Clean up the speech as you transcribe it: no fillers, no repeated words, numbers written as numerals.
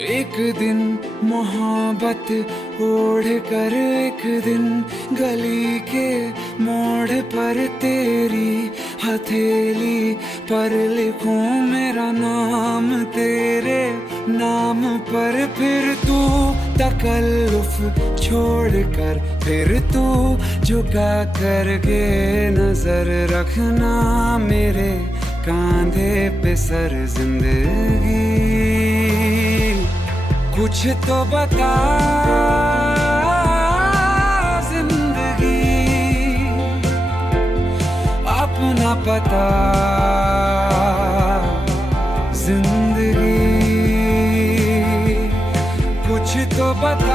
एक दिन मोहब्बत ओढ़ कर एक दिन गली के मोड़ पर तेरी हथेली पर लिखूं मेरा नाम तेरे नाम पर। फिर तू तकल्लुफ छोड़ कर फिर तू झुका करके नजर रखना मेरे कांधे पे सर जिंदगी। कुछ तो बता जिंदगी, अपना पता जिंदगी। कुछ तो बता